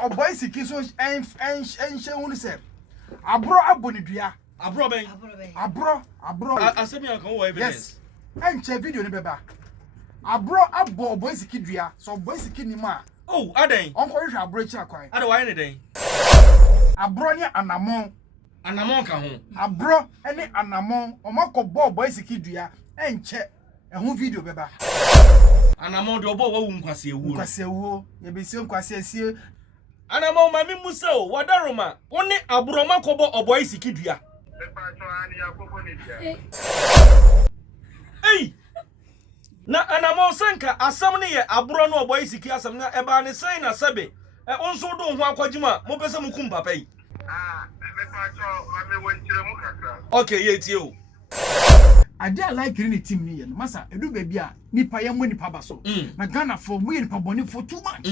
Oboy Siki so en hunu se abro abonidua abro ben abro asemi ankan wo evidence en che video ni beba abro abo Oboy Siki dua so Oboy Siki ni ma oh aden onko hwe abro chi akwan ade wa ne den abro ni anamon ka ho abro ene anamon omakobo Oboy Siki dua en che ehun video beba anamon de obo wa wu nkwase ewu ye be sie nkwase asie anamon mami musa o wadaroma woni abro makobo Oboy Siki dua Hey na anamon sanka asam ne ye abro no Oboy Siki asam na eba ne sign na sebe onso do ho akwagima mo pese mu kum papa yi me pa cho mami wonchire mu kakra okay ye tie o ade a like ni team ni ye no masa edu ba bia nipa ye mo nipa ba so na Ghana for mo ye nipa boni for too much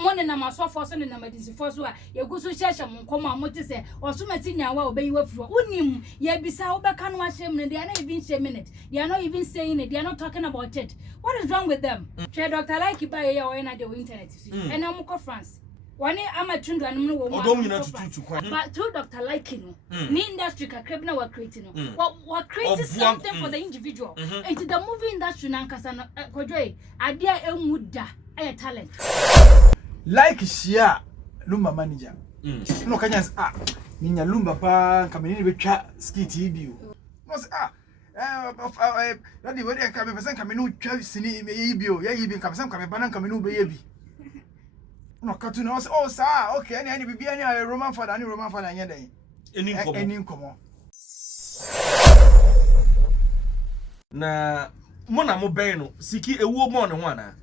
money na masofo so na madisifo so a yegusu hyehye mo nkoma mo te se osomati nyawa obeyiwa furo unim ye bisa obeka no ahyem ne they are not even saying they are not even saying it, they are not talking about it. What is wrong with them? Dr. Likee ba ye o na the internet and am ko France one amatundu anum no wo but through Dr. Likee no ni industry kakra na wa create no what create something for the individual into the movie industry na nkasa no kodwe ade a emuda ay talent like share Lumba manager no kanya ninya Lumba pa kameni betwa skit video no say daddy we dey ka be person kameni twa sini ye bio ye bi kamsam kameni banan kameni be ye bi no katu no say oh sir okay any bibia any Roman father nya den any nkomo na mo na mo ben no Siki ewuo mo ne ho ana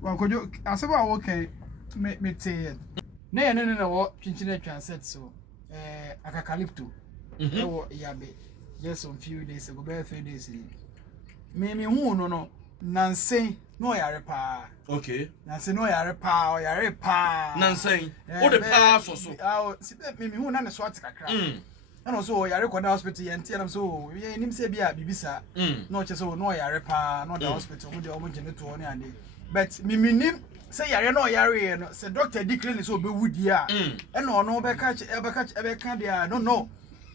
wa kojo asaba okay me te na ye ne wo twinchine transit so akakalipto wo yabe just some few days ago be 3 days me hu no nansen no yare pa okay nansen no yare pa o yare pa nansen o de pa so me hu na ne so atakakra and also yare ko na hospital ye ntia na so ye nim se bia bibisa no che so no yare pa no the hospital mo de o mo gene to ne ande but me nim say yare no yare no say doctor declare so be wudi a e no no be catch dia no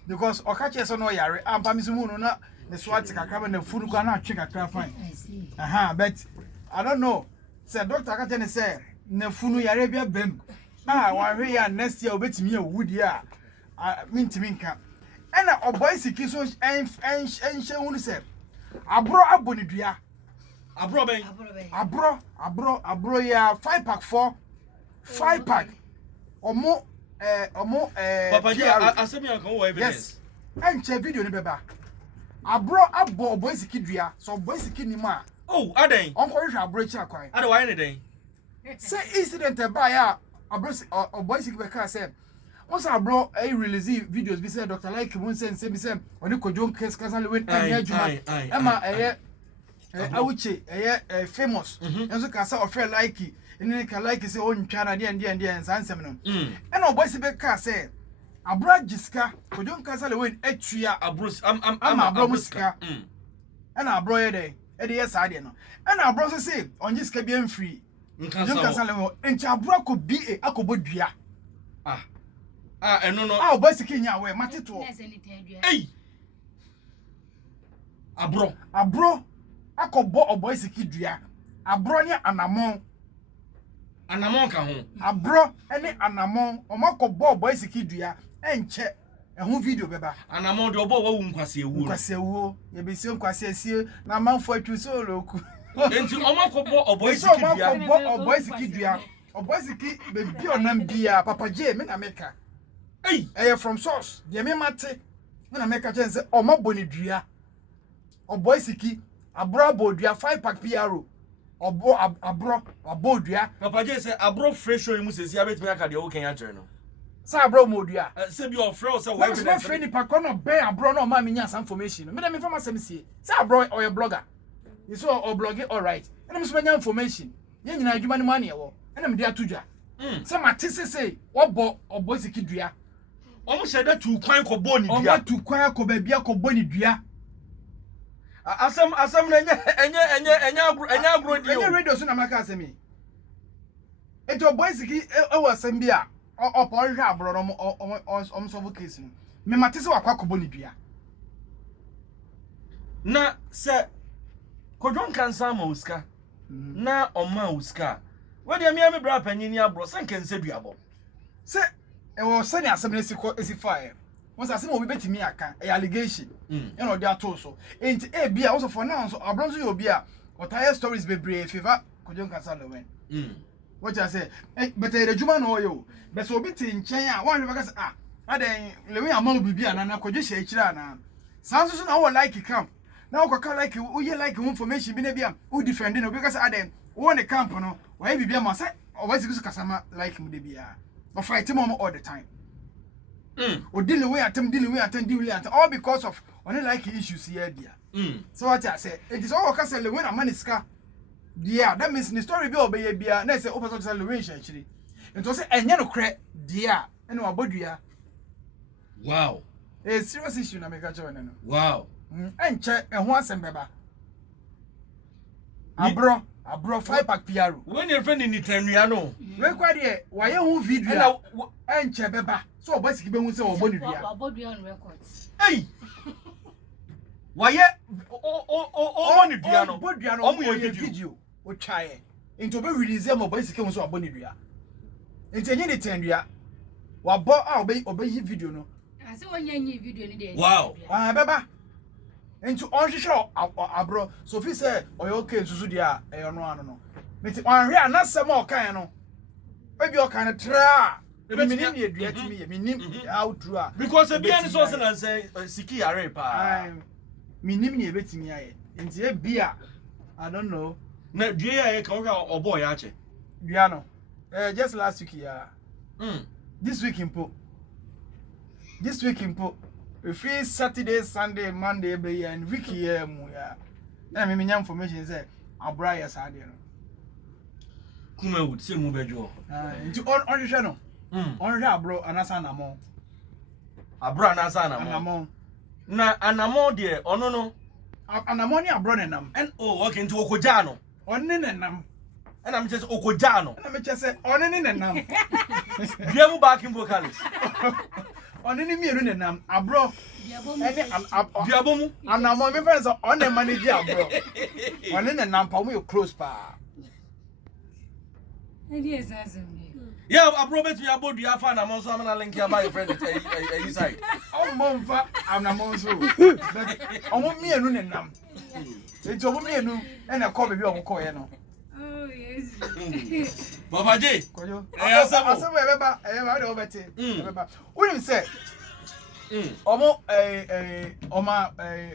because o catch so no yare ampa mi mu no na the swat kakra na funu kwa na atwe kakra fine but I don't know say doctor catch ne say na funu yare bia bem wa hwe ya next year obetimi e wudi a mintimi nka e na Oboy Siki so en hunu say abro abonidua abro ben abro ya 5 pack 5 pack omo papa ji asemi ankan wo evidence en che video ni beba abro abo Oboy Siki dua so Oboy Siki ni ma oh aden onko hwe abro chi akwan ade wa ne den say incident ba ya abro Oboy Siki be ka say once abro release videos be say Dr. Likee won say be say oni kojo Likee Lilwin anya juma ema awuche famous enso ka say offer Likee ene ka Likee say on twa na de nsansem no ena Oboy Siki be ka say abro Djka kojo Likee Lilwin atua abro abro musika ena abro ye de yes ade no ena abro say on Djka bi amfiri Likee Lilwin encha abro ko bi akobodua eno no Oboy Siki nya we mateto ei abro akobo Oboy Siki dua abro ne anamon ka ho abro ene anamon omakobo Oboy Siki dua enche ehun video beba anamon de obo wa wu nkwase ewu ye be sie nkwase asie na manfo atwu so loku enti omakobo Oboy Siki dua Oboy Siki dua Oboy Siki be bi onam bia papa J me na meka from source de me mate me na meka chense omaboni dua Oboy Siki abro abodua 5 pack PRO abro abodua papa J say abro fresh show mu sesi abetimi aka de o kan ya kire no sa abro modua se bi o fresh say we evidence friend pa kono be abro no ma me nya some information me na me fama sem sie sa abro or your blogger you so or blogging all right and me so nya information ye nyina adwuma ne ma ne wo and me dia tudwa se matese say wo Oboy Siki dua omo sheda tu kwan ko boni dua omo tu kwan ko ba bia ko boni dua asam na enya agro dio enya radio so na maka asemi It's Oboy Siki was Sambia or Paul Habro on suffocation. Me Matisse or Quacobonibia. Na se kodron kan sama uska na oma uska we de me bra panyin ya bro san kan se duabo Se e wo sani asem si fire once asem obi betimi aka e allegation e no dey ato so enti e bia also for now so abronzo yo bia otaya stories bebre favor kodron kan sa lewen what I say but e rejuma no yo but so obi ti nchen a wan be ka say aden lewen amon bibia na kodwo hye akira na sanso so na wo like camp now go like you like information bi na bia who defending no because aden won the camp no why bibia ma say always go kasama like mu de bia but fight him all the time o deal way atem all because of only like issues here there so what I say it is all kasa le when a man is ska there that means the story be obey bia na say opposite say le when shachiri into say enye no kre there ene wabodua wow a serious issue na make a no wow enche eho asem beba abro 5 pack piaro when your friend in Italia no we kwa de waye hu video enche beba so Oboy Siki be hu se Obodua on record hey waye o ni dua no omo ye video o twae into be release am Oboy Siki hu so obonidua into enye ni tendua wabo obey video no ase onye video ni de wow beba into on show abro so fi say oyo okay susu dia e no ano no meti on hwe anasem o kan no ebi o kan tra minim ni edua timi ye minim how true because ebi any so say say Siki are pa minim ni ebetimi aye nti e bia I don't know na dua ya ka o Oboy ya che dua no just last week ya this week in po free Saturday, Sunday, Monday, be and week here mu ya. Na me nya information say abra ya sa de no. Kuma would say mu bejo. Nti on hwe no. On hwe abro anasa anamo. Abro anasa anamo. Na anamo de ono no. Anamo ni abro ne nam. And oh okay nti okoja no. Onne ne nam. And I'm just okoja no. Na me che say onne ne nam. Bia mu backing vocalist. Onne ni mienu ne nam abro. Diabomu anamo me friends on the manager abro. Onne ne nam pa mu you close pa. Yeah, abro bet me about the afa na mo so am na link ya by your friend you side. Oh monfa anamo so. But omo mienu ne nam. Enti omo mienu e na call baby omo call ye no. Oh yes. Baba J. Kojo. Asabo ebeba de obete. Ebeba. Unim say omo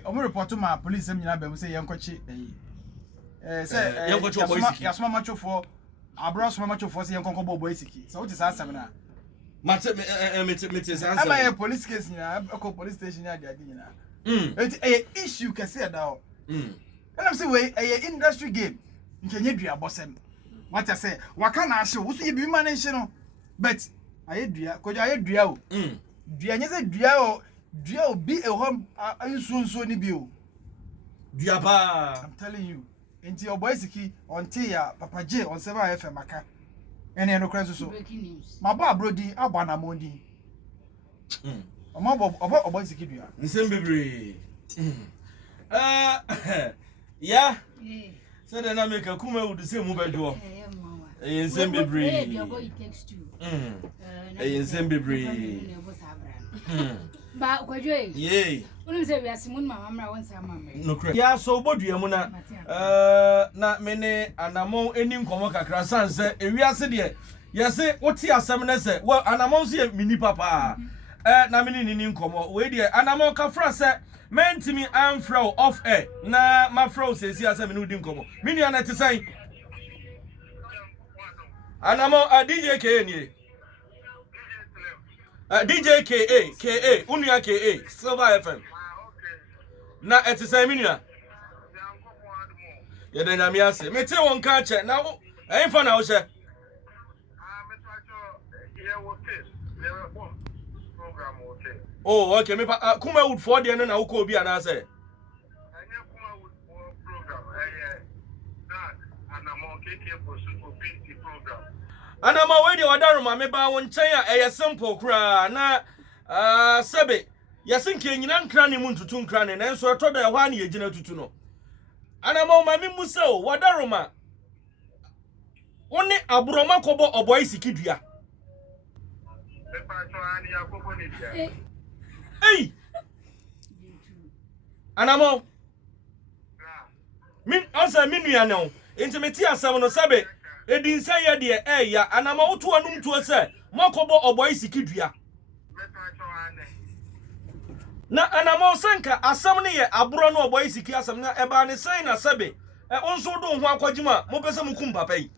omo report to my police em nyina be say yenkochi say yenkochi Oboy Siki. Yasoma machofo abro soma machofo say yenkonko Oboy Siki. So what is asem na? Mate say am I police case nyina eko police station ya de nyina. It issue kase da o. And I'm say we industry game. Nkenye dua bosem. What I say, waka na ahye wo so ye bi manage no. But aye dua, kojo aye dua o. Dua nye say dua o bi e ho nso ni bi o. Dua pa. I'm telling you. Enti Oboy Siki onti ya Papa J on 7 FM aka. Ene no krenso so. Breaking news. Mabo abrodi abo na mondi. Oboy Siki dua. Nsem bebre. Yeah. So then I make a kuma would say move bejo. Nsem bebre. Nsem bebre. Ba kwaje. Yey. Unu se wi asimun mama mra won sa mama. No correct. Yeah, so bodua mu na na mene anamo eni nkomo kakra sanse ewiase de yese woti asem na se well anamo so ye mini papa na mene ni nkomo we de anamo ka fra se mentimi amfro off air na ma fro se si asem ni udi nkomo mini ana te san anamo Djka ni Djka unia ka Silver FM na etisa minua ye de nyame ase mete won ka che na wo enfa na wo hye oh okay me kuma wood for de na wo ko obi ana ase kuma wood program that and among KK program Anama we de wadaroma me ba wo nchen a eye simple kra na sebe yesinke nyina nkra ne mu ntutu nkra ne nanso etodo e hwa ne yegina tutu no. Anama ma me musa o wadaroma woni aburoma kobo Oboy Siki dua. Hey. Anamo. Min ansa minua ne. Intimate asem no sabe edin say ye de ya anama woto anum to se makobo Oboy Siki dua. Na anama senka asem ne ye aburo no Oboy Siki asem na eba ne sai na sabe onso do ho akwagima mo pese mukum papa yi.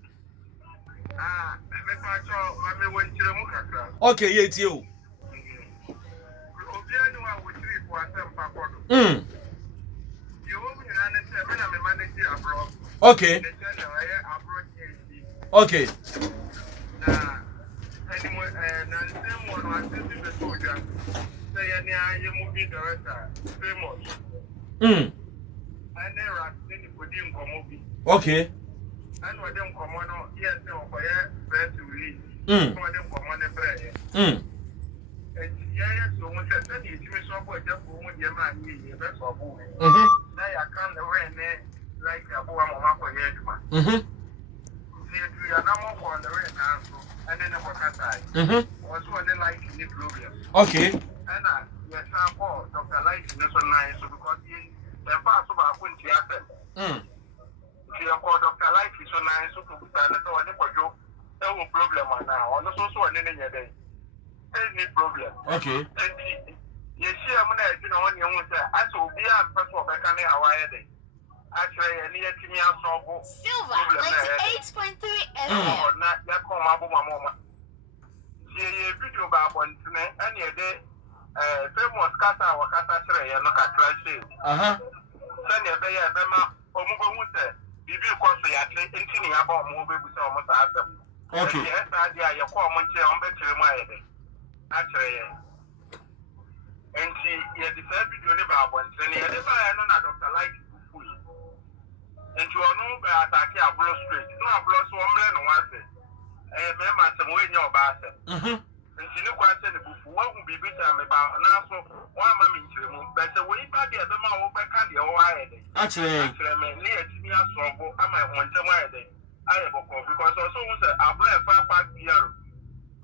Okay, yeah, it's you. Okay. Okay. Okay. And what them come on, yes, no, for your press release. For them come on the prayer. And yeah, so much as that is me so for just for your man, me, that's for boy. Now I can't run like a boy, Mamma for Yedman. See, we are now more on the red answer, and then about that. Was one like in the problem. Okay. And yes, I for Dr. Likee Lilwin, so because the pass of our country happened. If you call Dr. Likee so nice, so to stand at all, no problem now. On the social and any day. Any problem. Okay. You see, I'm going to know when you want to. I saw be a person of a canny Hawaii. Actually, I need to me a song. Silver 98.3 FM. Not that come up with my mama. See a video about one to me, and your day, famous Kata or Kata Tray, and look at Crash. Send your day at Bema or Mugo. If you consider anything about movie with almost them. Okay. Yes, idea you call Monte on better my actually. And she decided to live about one, and he had never known a Dr. Likee fully. And you are no attack a blow straight, no blow so man once. And remember some way in your bathroom. And she looked at the book, what would be better about now? So, one mammy to remove better way back at the mouth back at the Hawaii. Actually, near to me, I might want to wear it. I have a call because also was a black papa here.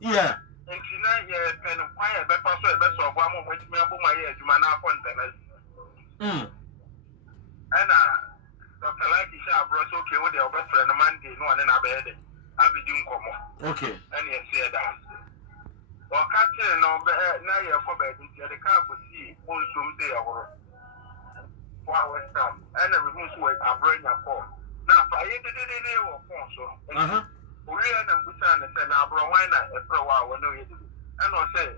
yeah. And she now, yeah, pen of quiet, but also a best of one more with me about my ears, you man up on them. And Dr. Likee shall brought okay with your best friend Monday, no one in a bed. I'll be doing come on. Okay. And you say that. Or catching no now you're for bed, the car will see also there or 4 hours time. And everything's work, I'll bring your phone. Now, I did it or phone, so. We had them put on the same abro wine a pro while when we do. And I say,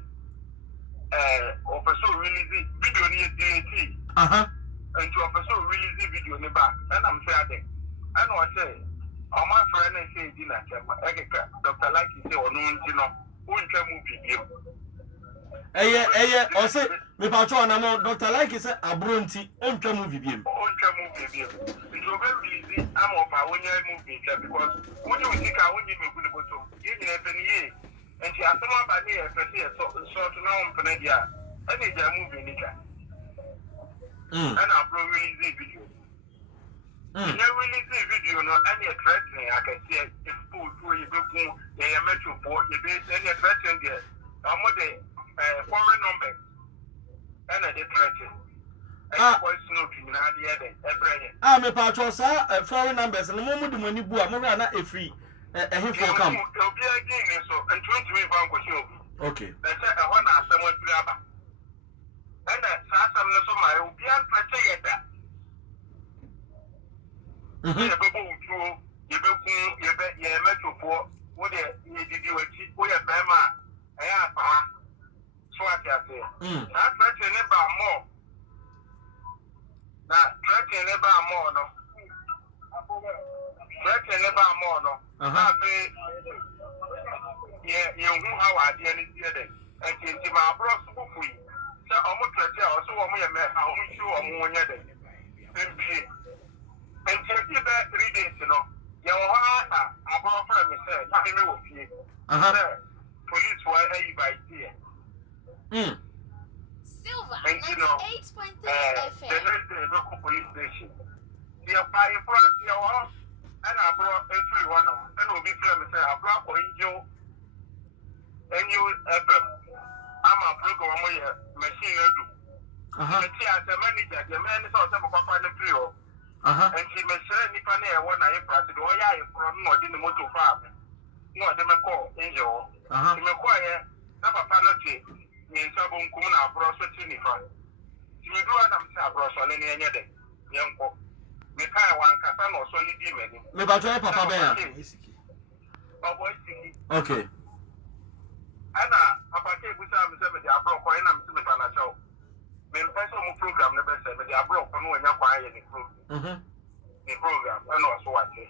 officer release video near DAT. And to officer release video in the back. And I'm saying, and I say, oh, my friend, I say, dinner, Dr. Likee say, or no, you know. Or say, me patron, I'm Dr. Likee say, a brunty, on to movie beam. It's very easy. I'm off my own movie because when you think I won't even go to you and she has some about here, so to now on Panadia. I need a movie, and I'll release the video. You release the video, no, any threatening, I can see it food for you, a metro for you, any threatening there. I'm with the foreign number, and I did threaten. Me patron, sir, foreign numbers, and the moment when you boo, I'm not a free. He'll come. Okay. That's a one hour someone grabber. And that's some of my own beer. You met for what you did you achieve with a Bama. I have Swat. That's about more. Now, threatening about more, no. Threatening about more, no. Yeah, you know how I did it. And it's my brother for you. So, I'm going to tell also a man how we show a more. And take you back 3 days, you know. Yawa above from me say, nothing will be. Police were a by here. Silver And you know, 98.3 the FM. local police station. The fire front, your and I brought everyone, and will be fair to say, I brought for you. And you, I'm a program where machine do. The manager, the man is also a papa in the trio. And she may say, if I near one I practice, or I from not in the motor farm. No, they may call angel. She may acquire a penalty. Means Sabon Kuna Bros with Tinifa. She may do an Bros on any day. Young folk. May I want Casan or solid demon. Me ba try papa ben. Oboy Siki. Okay. Ana apake busa me se me dia bro ko ina me se me kana chaw. Me person mo program ne be se me dia bro ko no nya kwa ye ni program. Ni program ana so wache.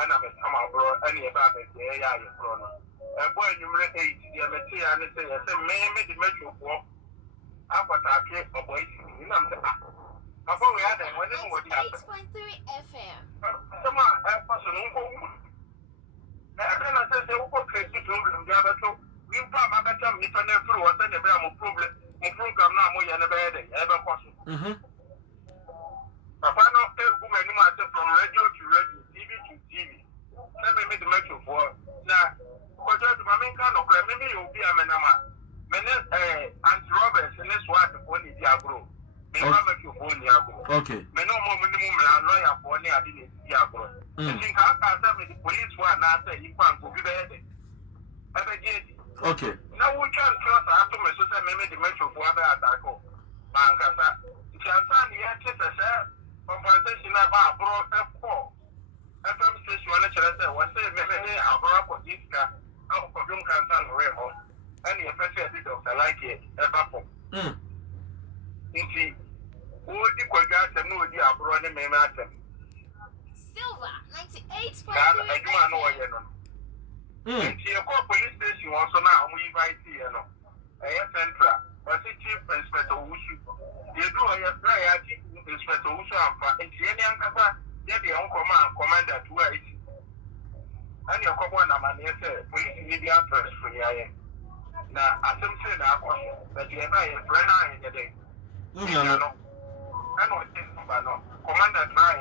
Ana me sama bro ani e ba be ye ya ye bro no. Boy nyumre 8 dia me ti ya ne se ye se me di me chofo. Akwata ke Oboy Siki ina me se Apo we ada when no wo dia. 98.3 FM. Sama person nko. Na kana se wo create program dia ba so. We found my better me to never was any problem. My program now more than a bed, ever possible. Papa, no, woman, you might from radio to radio, TV to TV. Let me make the metro for now. Because my main kind of maybe you'll be a manama. Many Auntie Roberts and this wife of one Diagro. May not make you phone Diagro. Okay. May no more minimum lawyer for any idea Diagro. I think I can't tell me the police one answer you can't go be there. Okay. Now we can trust our to me so say me the metro for other attack. Mankasa. Chansan here just a compensation about bro F4. FM station one chance was say me abroad for Djka. I'm for young cancer remo. And the person did Dr. Likee Lilwin. Indeed. Who did go got to know the abroad and may matter. Silver 98.3 I do not know FM. yet. And she police station also now we invite you know. Central, but the chief inspector Wushu. You do a chief inspector Wushu and she any uncle, yet the command commander to it. And your command man say police media press for you. Now, as I'm saying, that you have a friend in the day. I know commander try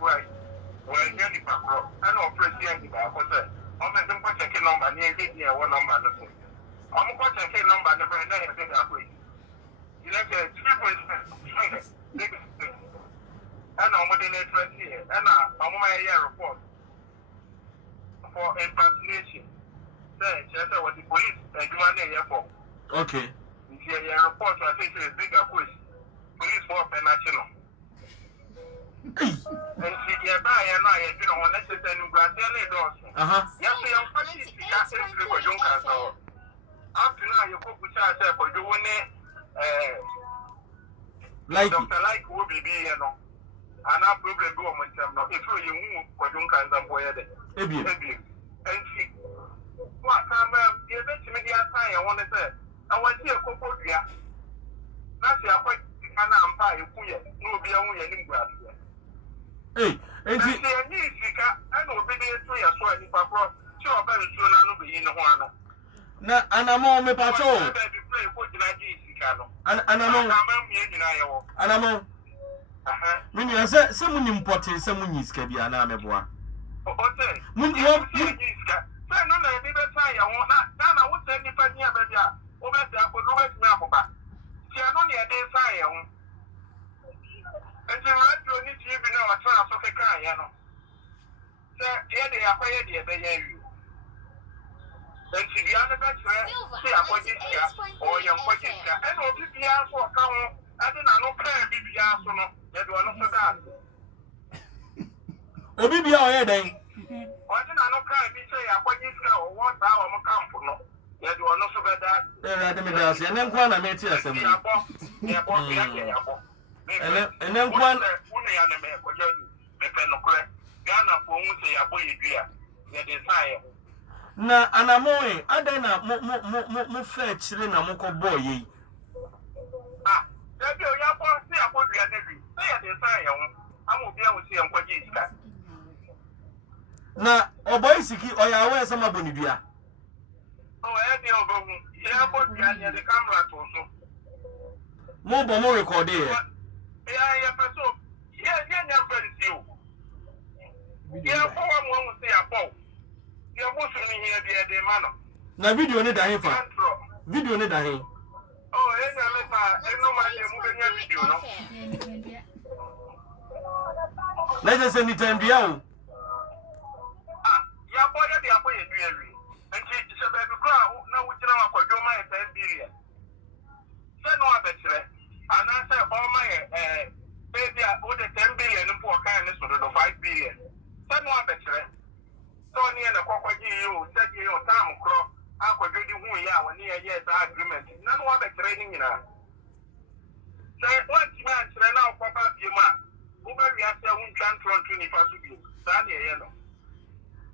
well, you're the patrol. I know president because I'm not checking number near one number. I'm going to check number the very next way. You like a 3.5. And I'm within a 20 years. And I'm my year report for impersonation. Say, just what the police and you are there for. Okay. Your report, I think, is a bigger quiz. Police for national. And she get by and I, you know, when I say, you got any doors. Yes, I'm pretty sure for Djka. So, after now, you could put yourself for doing it. Like Dr. Likee will be here, no. And I probably go on them, no. If you move for Djka and boy, and she, what time, you bet me the time I want to say, I want to see a couple of years. That's your point. And I'm buying, no be a winning grass. Hey, and she I know be there 3 years, so I need to sure very soon I know be in one. na anamo me pacho. Anamo. Mini ase se muni mpote se muni sika bia na meboa. Okay. Muni sika. Se no na bi be sai ya won na wo se nipa ni aba bia. Wo be da ko do wet mi akoba. Ti ano ne de sai ya won. Enti radio ni TV na wa tra so ke kan ya no. Se ye de akwaye de be ya yu. Enti bia na be tre se akwaje sika o ye akwaje sika. E no bi bia so ka ho ade na no ka bi bia so no. Ye do no so da. Obi bia o ye den. Ode na no ka bi se akwaje sika o wo ta o mo camp no. Ye do no so be da. De me da se ne nkwa na me ti asem. Ya bo ya bo. Ene nkwa unu ya na me ko jodi me pe no kre. Ghana fo hu se ya bo ye dua. Ye de sai. Na anamoe ada na mo fe chire na mo ko boy yi. Ah, ebi o ya bo se ya bo dua na bi. Se ya de sai ya hu. Amu bi a wo se ya nkwaje iska. Na Oboy Siki oya aware sama bonidua. Oh, any of them. Yeah, but the camera to so. Mo bo mo record here. Yeah, so. Yeah, friends you. Yeah, for one say about. Yeah, what's in here the man. Na video ni da hin fa. Video ni da hin. Oh, no man video no. Let's just say ni time dia o. Ya boy dey aboy eduere. Nti se be bi kra na wo gina akwadwo ma e 10 billion. Se no abetire. Ana se o ma e baby o de 10 billion mpo kan ne so do 5 billion. Se no abetire. So ni na kwakwaji yo, se ji yo tam kro akwadwo di hu ya woni ye agreement. Na no abetire ni nyina. Se what man tire na okwa bi ma. Wo be wi ase hu ntwan tron ni fa so bi. Sa ne ye no.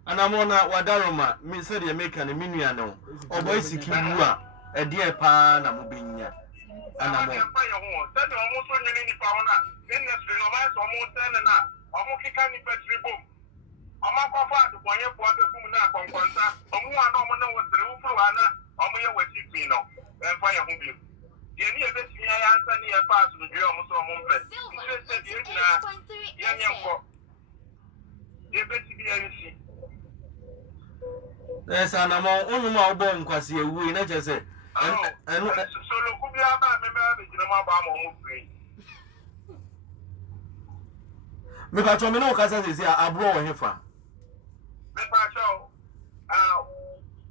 Anamona wadaroma me said the make an minua no Oboy Siki wu a e de pa na mo benya anamo said almost so nyini ni pa wona industry no ma so mo send na omo kika ni petri bom omo kwafa de bonye bo abekum na konkonta omo ana omo na wosere wo furu ana omo ye wati fi no emfa ye hu bi ye ni ebetimi ya ansa ni ye pass no dwe omo so omo mpe ye nyemko ye betimi ya nsi. Yes, anamo onuma obo nkwase ewu na che se enu so lo ku bia ba me be jina ma ba mo free me ba to me no kasa se abro wo hefa me ba cho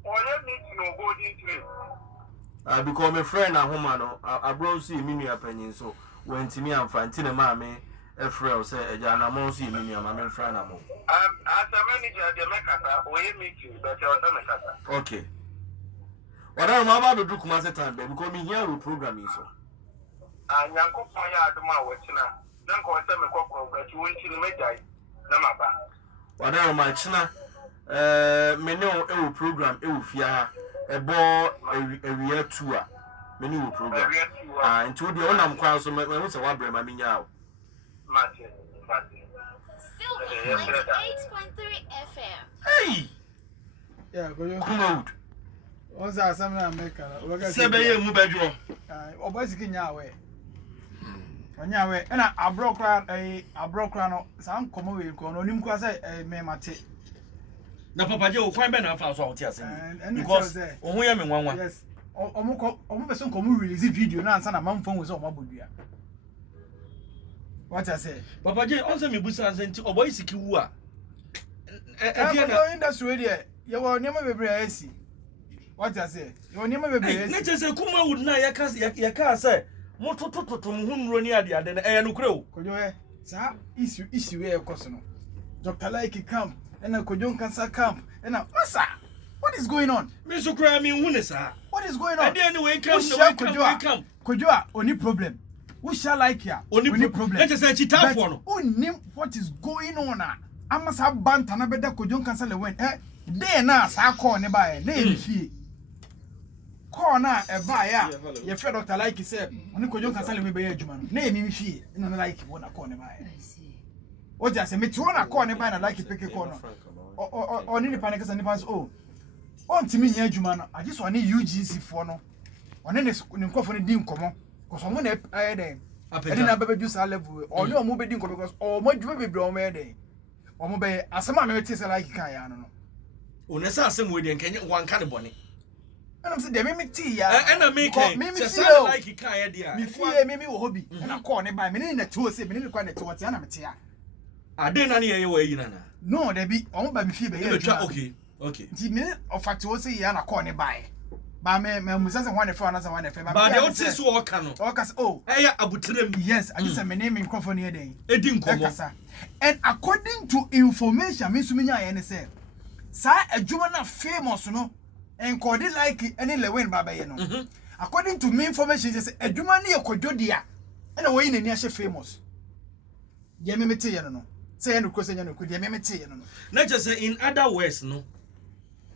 oye meet no golden tree because my friend ahoma no abro si minua panyin so wantimi amfa ntine ma me efrel say eja anamo si minua ma me friend amo as a manager the mekata oye meet but you don't mekata. Okay. What am I about to do Kumase time because me here with programming so. Yanko ya aduma wetina. Then ko se me kokko but you win chini mejai na maba. What am I china me no e program e fia ebo area tour. Me no program. Into the onam kwan so me say wa bre ma me nya o. Mate. Silver 98.3 FM. Hey. Yeah, go you. Come out. What's that something America? Sebeye mu bedwo. Oboy Siki nyawe. Onyawe na abrokra no san komo we ko no nim kwa say me mate. Na papa je o kwan be na afa so a wote asem. Because ohun ya me nwanwa. Yes. Omo person komo release video na ansa na mamfon we say omo bodua. What I say? Papa je on say me busa nti Oboy Siki wu a. Na industry there. You were never be AC. What I say? You were never be AC. Let us say kuma would na ya ka say mototototo mu nro ni ade ade na e no kure o. Kojo he. Sa issue we e koso no. Dr. Likee camp, and Kojo cancer camp, and massa. What is going on? Me so kura me hu ne sa. What is going on? And anyway come. Kojo only problem. We shall like ya. Only problem. Let us say chita for no. Onim what is going on na. Amasa banta na beda Kojo cancer le wen. Dey na sa call ne ba e na emfie. Call na e ba ya. Ye fe Dr. Likee say, oni Kojo cancer le be adwuma no. Na emfie. Na na Likee wona call ne ba e. O just say me to wona call ne ba na Likee pick call no. O ni panic say ni fans oh. On timi nya adwuma no. Age so ni UGC fo no. One ne nkofo ne di nkomo. Cause omo na e den. E na bebe ju sa level. O ni omo be di nkomo because omo adwuma bebre omo e den. Omo be asema me tese Likee kan ya no no. Onesa asem we den kenye wan ka de bone. And I'm saying, me tea ya. And I make it. Me Likee kan ya dia. Me fie me wo hobby. And I call ne by me na to say me ne kwa ne to what na me tea. Ade na ne ye we yi na na. No, there be omo ba me fie be ye. Okay. Di me of fact wo say ya na call ne by. Ba me musa say one for na say one for. Ba de o ti so o ka no. O ka say oh. Eh ya abutrem. Yes, I just say me name microphone here den. Edi nkomo. And according to information me sumenya ya ne say sa adwuma na famous no enkodi Likee any Lilwin baba ye no. According to me information say adwuma na yekodo dia na wo yi nani ahye famous. Ye me mete ye no. Say no kwese nya no kodi ye me mete ye no. Na just say in other words no.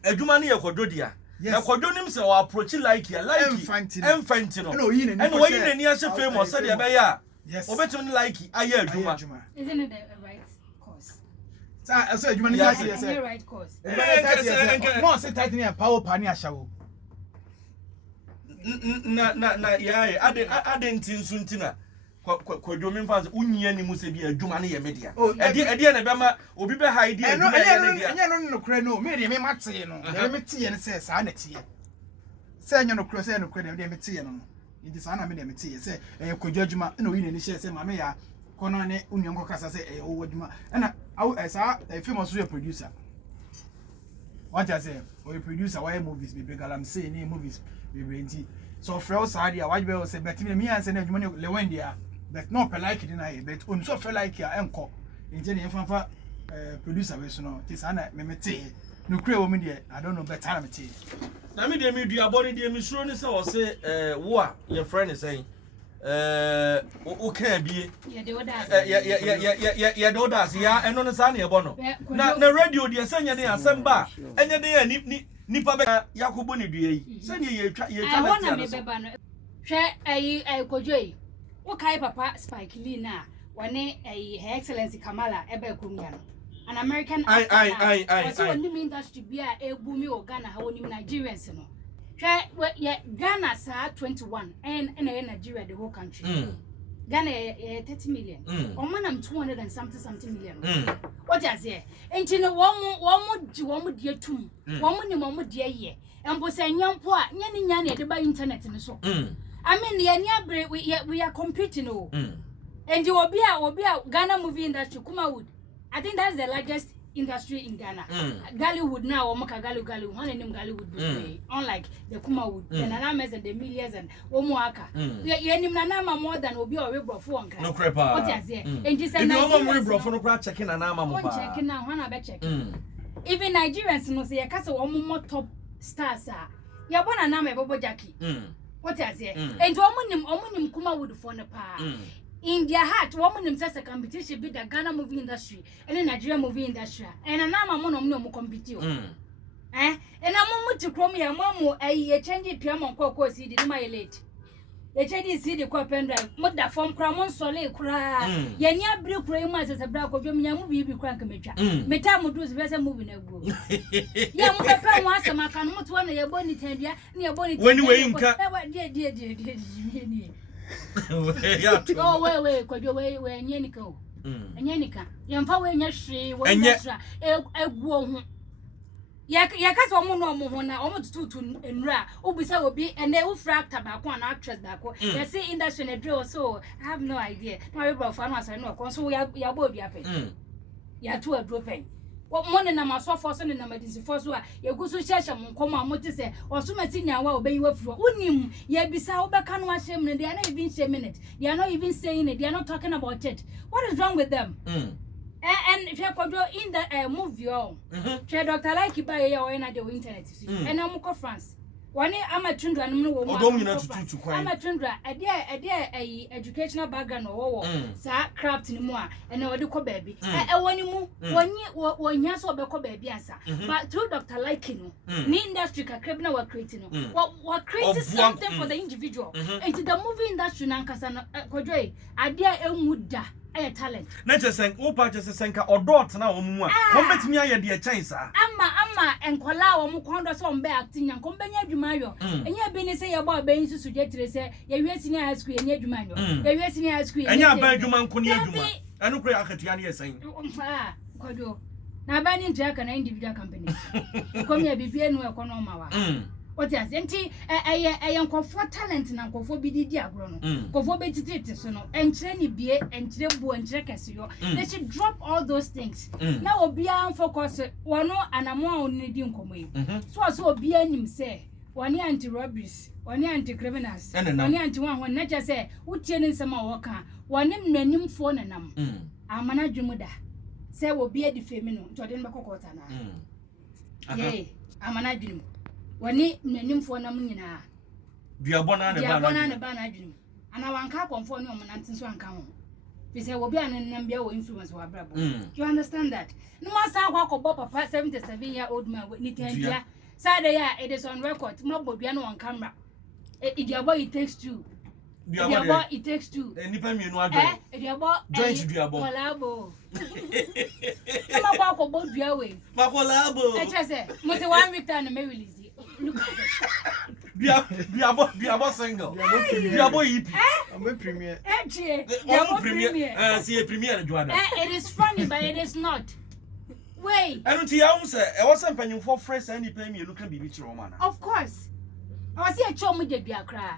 Adwuma na yekodo dia. Yekodo nim say o approach Likee Likee no. And wo yi nani ahye famous say dia be ya. Yes. Obetum Likee aye adwuma. Isn't it the right course? So you manage to say right course. No, say tightening and power pani ashawo. Na yeah, I didn't suntina. Kwadwo memfa unyia ni musebi adwuma ne ye media. Ede na bema obi be ha ide adwuma ye media. Enye no kure no, me de me mate no. De me tie ne se sa na tie. Se enye no kure se no kure de me tie no. Nti sa na me de me tie se kwadwo adwuma na oyi ne hye se ma me ya kono ne unyanko kasa se o adwuma. Na sa film so producer. What I say, we producer why movies be galam say ni movies be nti. So frɛ sadia why be say but me answer na adwuma ne Lilwin dia. But no per like it in I but on so feel like ya enko nje ne fanfa producer we so no this ana me mete no kure wo me de I don't know better na mete na me de me dua body de me suro ne se wo se wo a your friend is saying o kan bie ye de odas ye de odas ya eno ne sa na ye bo no na radio de senya de asem ba enye de ya nipa be yakobo ne dua yi senya ye twa na me beba no hwe ayi kodwoi okay papa Spike Lee na wane Her Excellency Kamala ebe kumya no an American actor so when the industry be a ebumi o Ghana ha woni Nigerians no hwe Ghana sa 21 and Nigeria the whole country Ghana 30 million omanam 200 and something million what you say enti no wo mu die tum wo mu die ye embo se nyampo a nya ne de ba internet no so I mean, we are competing. And you will be a Ghana movie industry. Kumawood. I think that's the largest industry in Ghana. Gallywood now, Omaka Gallu, one name Gallywood. Unlike the Kumawood, the Nanamas and the Millions and Omoaka. You are Nana more than will be a rebel for one. No crepa. What is it? And this is no rebel for no crack checking an arm. Checking now, one I bet checking. Even Nigerians no say a castle or more top stars. You're one and I'm a Bobo Jackie. What is it? And woman kuma would for the pa. In their heart, woman says a competition be the Ghana movie industry and the Nigerian movie industry. And an amount no compete. And I'm to chrome your mom a change piano cocoa seed in my late. The Chinese see the pendrive, but the form cramon sole cry. Yanya blue creamers as a black of your movie be crank mecha. Metamu does better moving a group. Yeah, once a man can not one a bonny tendia near bonny when you ain't cut. Oh, wait, could you wait where Yenico? And Yenica, Yamfa when you're she, when you're a woman. Yakas almost 2 in Ra, Ubisa will be, and they will fract about one actress that they say industry and a drill, so I have no idea. My brother, farmers, I know, so we are both yapping. Ya two a dropping. What morning am I so for sending a medicine for so you go to church and come on what to say, or so much in your way obey you for unim, ye be so back and wash him, and they are not even saying it. They are not even saying it, they are not talking about it. What is wrong with them? And if you could go in the movie, Dr. Likee by your internet, and I'm France. One I'm a tundra and no I'm a tundra, a dear educational background or craft anymore, and I do call baby. I want you 1 year so beko baby answer. But through Dr. Likee, the industry can criminal work creating. What creating something for the individual into the movie industry Nankasana Kodre, a dear Elmuda. A talent. Nature sang, all purchases sanka or dot now. Come me a dear chance. Amma, and Kola or Mukonda some bear acting and company Jumayo. And you have been say about being to suggest to say, you're using ice cream, and Jumayo. You're using ice cream, and you're bad Juman Kunya. I don't pray Akatiani saying, Kodo. Now banning Djka and individual companies. Come here, be no economy. What is empty? I am comfort talent and for BD diagram. For betty, so no, and train be and treble and Djka. They should drop all those things. Now, be on focus one and a more only doing come. So be him say 1 year anti robberies, 1 year anti criminals, and 1 year anti one when nature say, what chain some worker, 1 name phone and I'm managing muda. Say will be a defamino, Jordan Bacotana. Yea, I'm managing. Wani mnanim fo na munyina dua bona na ba na adwum ana wanka konfo ne omonantin so anka ho bi se wo bia nan bia wo influence wa brabo you understand that no ma sa akwa papa 77-year-old man ni tandia say ya it is on record mo bodua no on camera it your boy it takes two Duabo it takes two. Nipa mi no adwen. Duabo joint duabo. Collabo. Come back about duawe. Ma collabo. I just say, mo say 1 week time me release. Look at it. Duabo single. Duabo EP. I'm a premier. Duabo premier. See a premier Joanna. It is funny but it is not. Wait. I don't see how say I was paying for fresh and he pay me look at BB Roman. Of course. I was here chom with the biakra.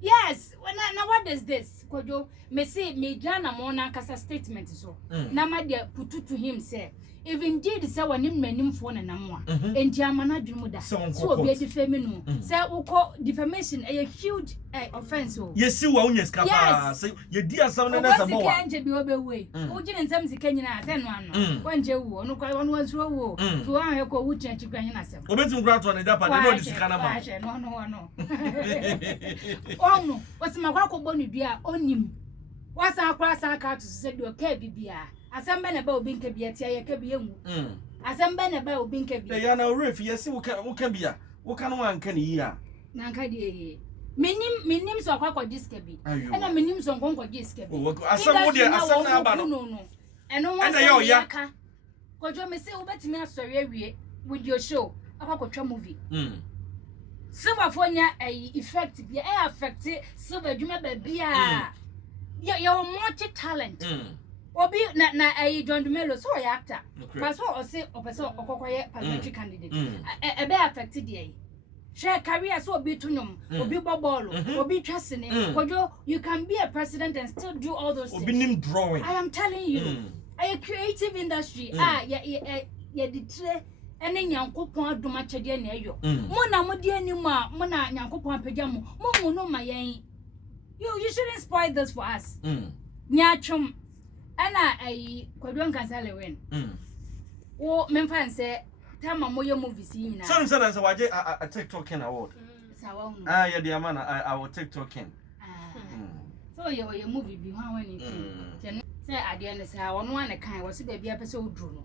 Yes, now what is this? Kojo, me say me jana mona kasa statement so. Na ma de putu to him say if indeed say wanim manim phone na mo enti amana dwumu da. So obi defame no. Say uko defamation a huge offense o. Yes, you won yes kapa. Say you di asam na na sabo. What can be obewe? O gine nsam sika nyina ase no ano. Wanje wo, no kwa won wansuro wo. To an he ko wuchi achikwa nyina asem. Obetum kra to na da pa no di sika na ma. No. Oh no, what's my quack bonny dear? Onim. What's our class? I can't say your cabby. Asem be na ba obi nke bia tia ye ka bia mu. Asem be na ba obi nke bia. Ya na ref yes wo ka bia. Wo ka no anka ni yi a. Na nka de menim so akwa Djka bi. E na menim so nkonko Djka bi. Asem wo de asem na aba no. No. Eno wa so ya ka. Kojo me say wo betimi asori awie with your show. Akwa kwatwa movie. Silver fonya effect bia affect silver dwuma ba bia. You're multi talent. Obi na John Dumelo so ya actor. But so o say o person okokoye parliamentary candidate. E be affected dey. Share career so obi tunum, obi bobolo, obi twasene. Kojo you can be a president and still do all those things. Obi nim drawing. I am telling you. A creative industry. Ya ditre ene nyankopon adoma chede na eyo. Mo na mo de anim a mo na nyankopon apagya mo. Mo no ma yen. You shouldn't spoil this for us. Nyachum ana Kwadwo Nkasa Lilwin. Wo memfa nse tama moye movies nyina. So waje a TikTok ken award. Sawa unu. Ya de amana our TikTok ken. So ye movie bi hwan wani ti. Say ade ne say wono ane kan wo se ba bia pese oduru no.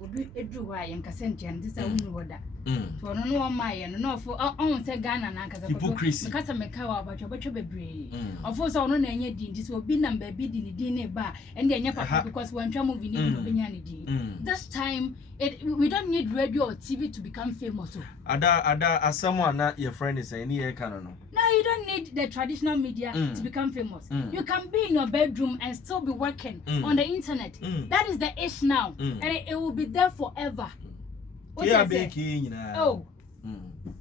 Obi eduru ha ye nkasa ntian ti say unu woda. To no no ma ye no ofo on say Ghana na nkasa ko. Nkasa meka wa abatwa bebre. Ofo say ono na enye din ti say obi namba bi din din ne ba ende enye papa because one twa movie ni no benya ne din. This time we don't need radio or TV to become famous. Ada asamu na your friend is any year can no. No, you don't need the traditional media to become famous. You can be in your bedroom and still be working on the internet. That is the age now, and it will be there forever. Yeah, baking. Oh,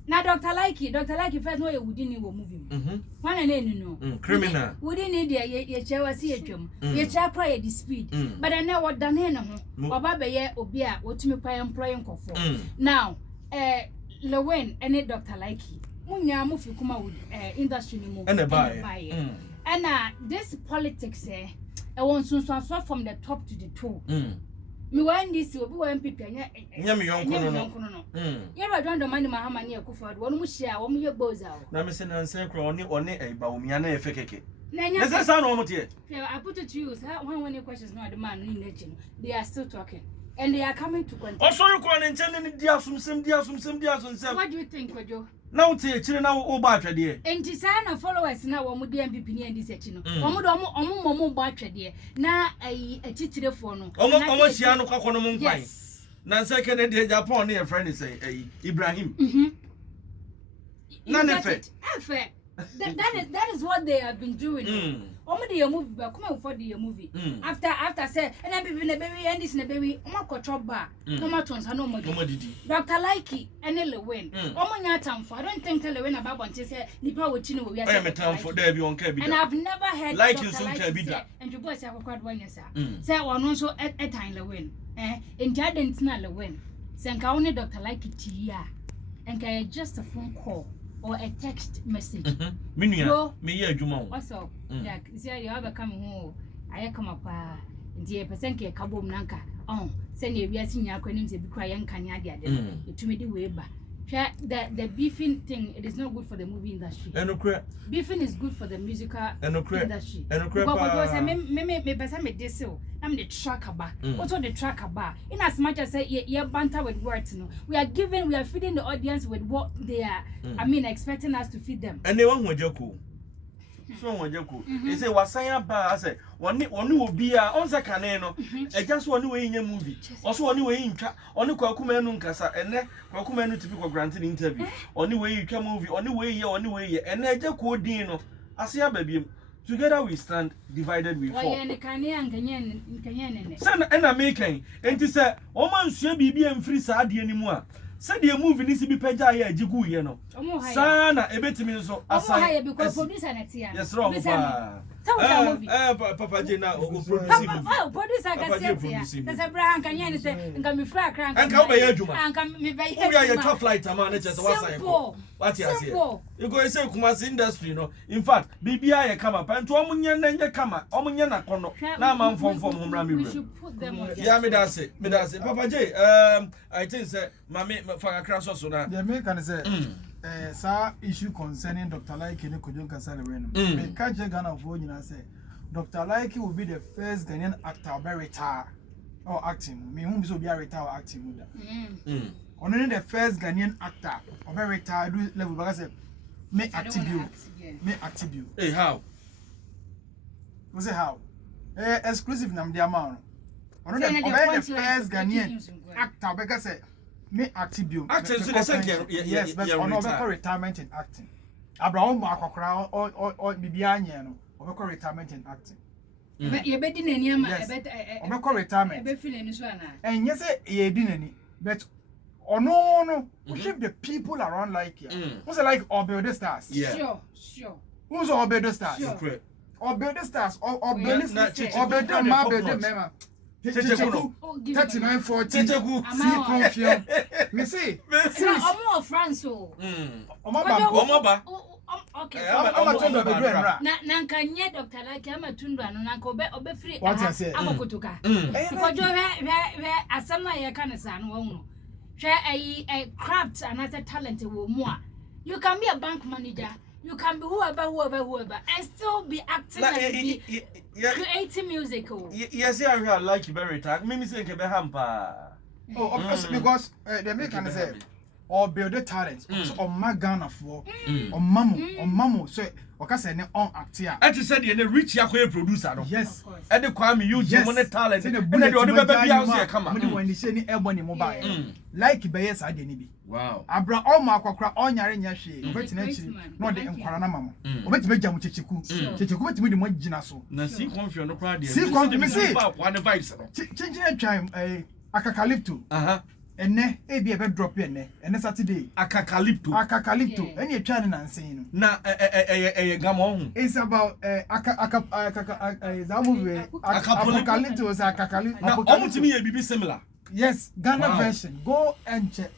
now Dr. Likee first know you wouldn't need a movie. One and no criminal. Wouldn't need your chair see a drum. Your chair cry the speed. But I know what done here. Or Baba ye or beer, what to me pay employing for. Now, Lilwin and Dr. Likee. Munya mufi kuma with industry ni mo and buy and this politics I want to transfer from the top to the toe. Me wan this obi wan pipi anya me yonko no ye ba don do mani mahama ne akufo do wonu mu hia wo mu ye gboza o na me se na nse kro oni ba wo mia na ye fekeke na nya na sa no mo tie I put it to you when questions no the man in nature they are still talking and they are coming to contact. Oh sorry ko na nchen ni dia asumsem What do you think, Kojo? Now tie chire na wo ba atwede enti sa na followers na wo mu de MPP ni andi sechi no wo do omo ba atwede na atitirefo no omo hia no kwakọ no mo nkwan na nse kene de Japan ne friend say Ibrahim na ne fe that is what they have been doing. Omo de movie ba come for the movie after say and MPP na bewi and this na bewi omo kotro ba no ma tonsa no mo didi Dr. Likee and Lilwin omo nya tamfo I don't think Lilwin about bonte say nipa wo chi no we say tamfo there bi on ka bi and I've never heard like you some ka bi da and you boy say akwad one yes say wono so time Lilwin in jadent na Lilwin say nka woni Dr. Likee tia and ka just a phone call or a text message. Minua, me ye adwuma wo. What's up? Yeah, see you have come home. I come up the percent ke kabom nanka. Oh, send you biasi nya kwanim se bi kwa yanka nya de ade. Etumi de we ba. The beefing thing, it is not good for the movie industry. Beefing is good for the musical industry. Because me person me deso. I'm the track about. Also the track about. In as much as say you banter with words, no, we are feeding the audience with what they are. I mean, expecting us to feed them. And they want Djka. so won Djeko e say wasan aba ase woni obi a on se kane no eja so woni we nya movie also woni we ntwa oni kwakuma enu nkasa ene kwakuma enu typical granted interview oni we twa movie oni we ye ene Djeko odin no ase ababiem together we stand, divided we fall. Sana ena making enti se o man sua bibi emfiri sa ade animu a se de movie ni si bi pagya ye agigu ye no sana ebetimi nso asan because producer na tia yes wrong papa je na o produce movie producer ka tia se bra anka nye ni se nka me fra akra anka wo be ya adwuma anka me be wo ya top flight ama na chese wasan ko what you say you go say Kumasi industry no in fact bibia ye kama pa nto omunye na nye kama omunye na kono na ma mfom homra mi wura ya me da say papa je I think say mama for akra so na the me can say sa issue concerning Dr. Likee ne Kojo Kasale Reno me ka je Ghana for nyina say Dr. Likee will be the first Ghanaian actor to retire or acting me who be so be retire or acting only the first Ghanaian actor to retire do level because say me active you hey how we say how exclusive nam dia ma only the first Ghanaian actor because say me active you acting so the second yes but on over retirement in acting Abraham akokra or bibia anye no over retirement in acting ye be di nani ama over retirement be feel ni so ana and yes ye di nani but no keep the people around like here who's like Oboy the stars sure who's Oboy the stars correct Oboy the stars Oboy the ma be the mema Djka 3940 see confusion me see omo France o omo ba okay amatundu abedwenra na nkanye Dr. Likee amatundu anu na nka obe free amakotoka because we asem na ye kan sa no wo hwe ai craft another talent wo mu a you can be a bank manager you can be whoever and still be acting and be creating music. Yes, I like you very tight. Me say ke be hampa. Because the American say or build the talent so on my Ghana for on mamu so oka say ne on act here. I just said you reach yakoye producer no. Yes. E dey kwa me use money talent. E dey odi bebe bia so e kama. Me dey when say ni ebony mobile. Like be yes ade ni bi. Wow. Abra all ma akokra onyare nya hwe. Obetina chiri no de nkwara na mama. Obetima gya mu checheku. Checheku obetima de mo gina so. Na see confusion no kwa dey. See confusion me see. One vibes no. Chinchine twan akakalipto. Ene e bi e be drop ene Saturday akakalipto ene e twa ne nansen no na gama ohun it's about akakalipto is akakalipto na omutimi ye bibi similar yes Ghana version go and check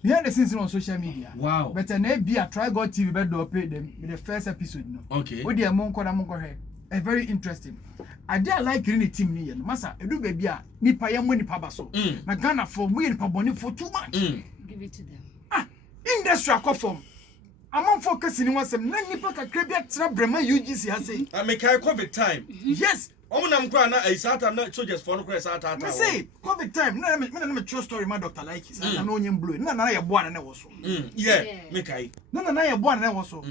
behind the scenes on social media wow but na e bi a try God TV be do pay them the first episode no okay we dey monko he very interesting. I dare like the team ni no masa edu baby a nipa ye mo nipa ba so na Ghana for mo nipa boni for too much give it to them industry akofom amon focus ni wasem na nipa kakra bi atra brema UGC ha say I make COVID time yes omunam kwa na isata na soldiers for no kwa isata me say COVID time na me true story ma Dr. Likee say na onyem blue na ye boa na wo so yeah me kai na ye boa na wo so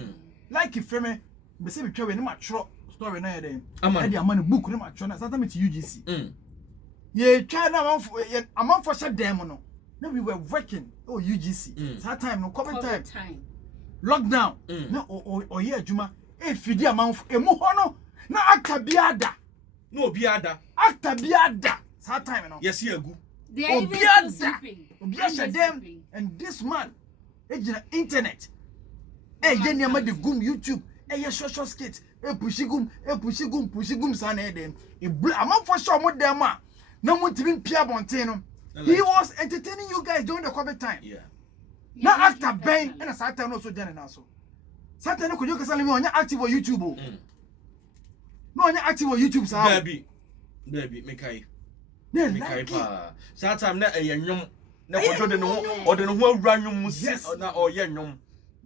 like frame me say me twa we na ma tro story na yede e dey amane book na ma tro na sata me to UGC ye try na amon for shut them no na we were working UGC that time no COVID time lockdown na o ye adwuma e fidi amon emu ho no na akabiada no obiada actor biada that time no yes agu obiada them and this man ejina internet ye niam de gum YouTube ye social skit pushigum sana edem amon for sure mo dem a na mo timi pia bonten no he was entertaining you guys during the COVID time na actor ben and that time no so jana na so Satan no Kojo Kasale me onya active on YouTube no onya active on YouTube sa baby me kai pa that time na nyom na Kojo de no ode no ho awura nyom mu na o ye nyom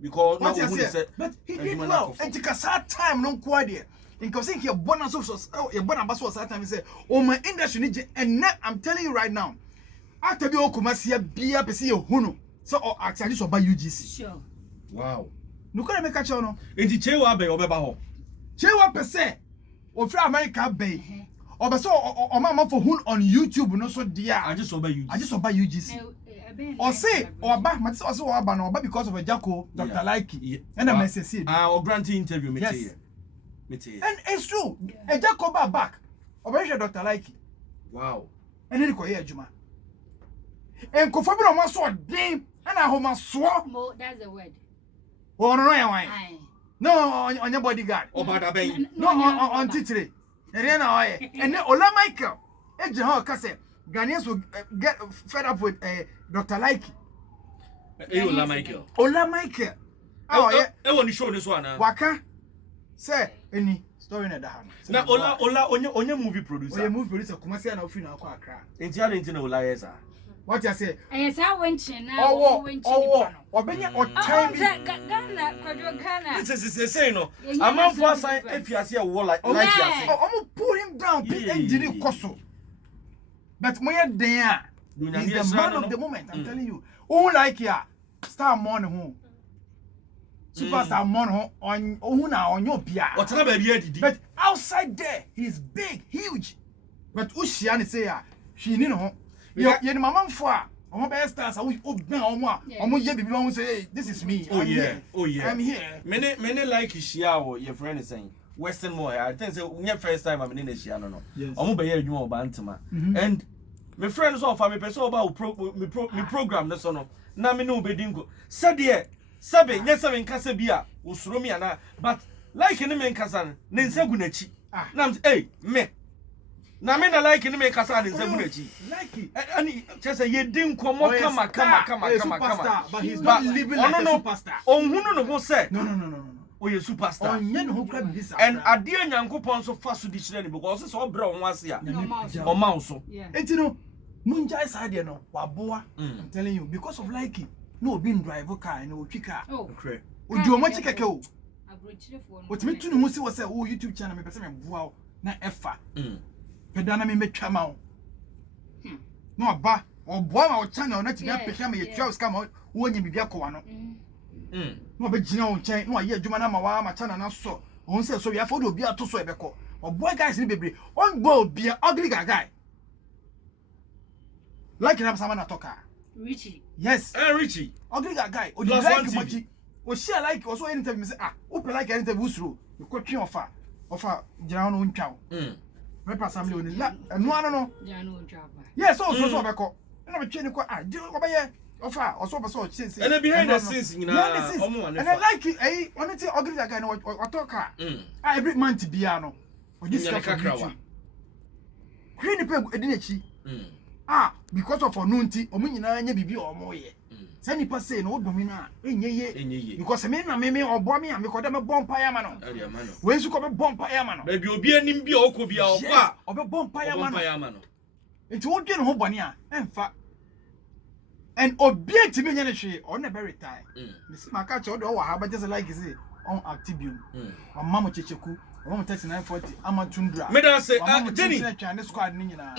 because now who say but he did well and Djka that time no kwa there in cause he born as your born ambassador that time he say oh my industry need and I'm telling you right now after be o Kumasi bia pese ye hunu so or actually so by UGC wow nukore make catch no enti chewa be obeba ho chewa pese ofri America bay obeso o mama for who on YouTube no so dia I just obey UGC or say oba matse o say oba no oba because of a Djka Dr. Likee and a message or granting interview me and it's true a Djka back oba Dr. Likee wow and then ko ye adwuma en ko fobi no mo so den and a homa so that's the word oh no no on your bodyguard oba da ben no on titire na oye and Ola Michael eje ha ka say Ghanaians will get fed up with Dr. Likee. Ola Michael. Ola Michael. Oh yeah. I want to show this one. Waka say any story na da. Na Ola onye movie producer. Onye movie producer Kumasi na ofi na akwa Accra. Enti ade enti na Ola yesa. What you say? Yes, I went in now. Obenya o time Ghana, Kwadwo Ghana. This say no. Amanfo asan efiase e wo like ase. Omo pull him down. Engineer koso. But moye den he's the man of the moment. I'm telling you. Oh like ya star money home. Superstar money home on your pia. But outside there he's big, huge. But Ushiani say ya she need no. You mama for omo be stars omo ye bibi won say this is me. Oh yeah. I'm here. Many like Ishia or your friend is saying Western more. I think say first time I'm in Ishia no. Omo be here adwuma oba ntema. And my friends of me person about me program no so no. Na me no be dingo. Said there sabe nyesa me nkasa bia usuro mi ana but like ni me nkasa ne nsagu nachi. Na me na me na like ni me nkasa ne nsagu nachi. Likee ani chese ye din komo kama but he's not living like a superstar. Onhunu no ho say no. Oye superstar. Onye no ho kra bisa. And ade nyankopon so fa so di chire ni because so obra won ase a o ma so. Enti no munja side no waboa. I'm telling you because of Likee no been drive car no twika. Okay. Oduomo chikeke o. Abrochirefo. Otimi tu no ho si wo say o YouTube channel me pese me boa na efa. Pedana me metwa ma o. No aba oboa ma o channel na tiga pehia me ye twa scam wo nya bibia ko wa no. No be gina o nchen no aye adwuma na ma wa ma channel na so. On say so we afọ do obi ato so ebeko. Oboa guys ni bebre. On go obi ugly guy. Like him sama na toka. Richie. Yes. Richie. Ugly guy. O like mochi. O share like also anytime me say open like anytime usro. You ko twen offer jira no ntwa. Me pass am le oni la no. Jira no ntwa. Yes, so obeko. Na me twen ko obaye offer also person say. And behind the scenes you know. And I like it on it ugly guy no otoka. Every month bia no. O this kakra. Green peg edinachi. Because of onunti omo nyina nya bibi omo ye say nipa say no odomi na enye because me obo me amekoda me bompa ya ma no we nsu ko be bompa ya ma no ba bi obi anim bi okọ bia okọ obe bompa ya ma no enti wo dwe no ho bone a emfa and obi antimi nya ne hwe on na be retire me see maka che odo wa ha ba just like say on activium on mama checheku on 3940 amatundra me da say Jenny squad ni nyina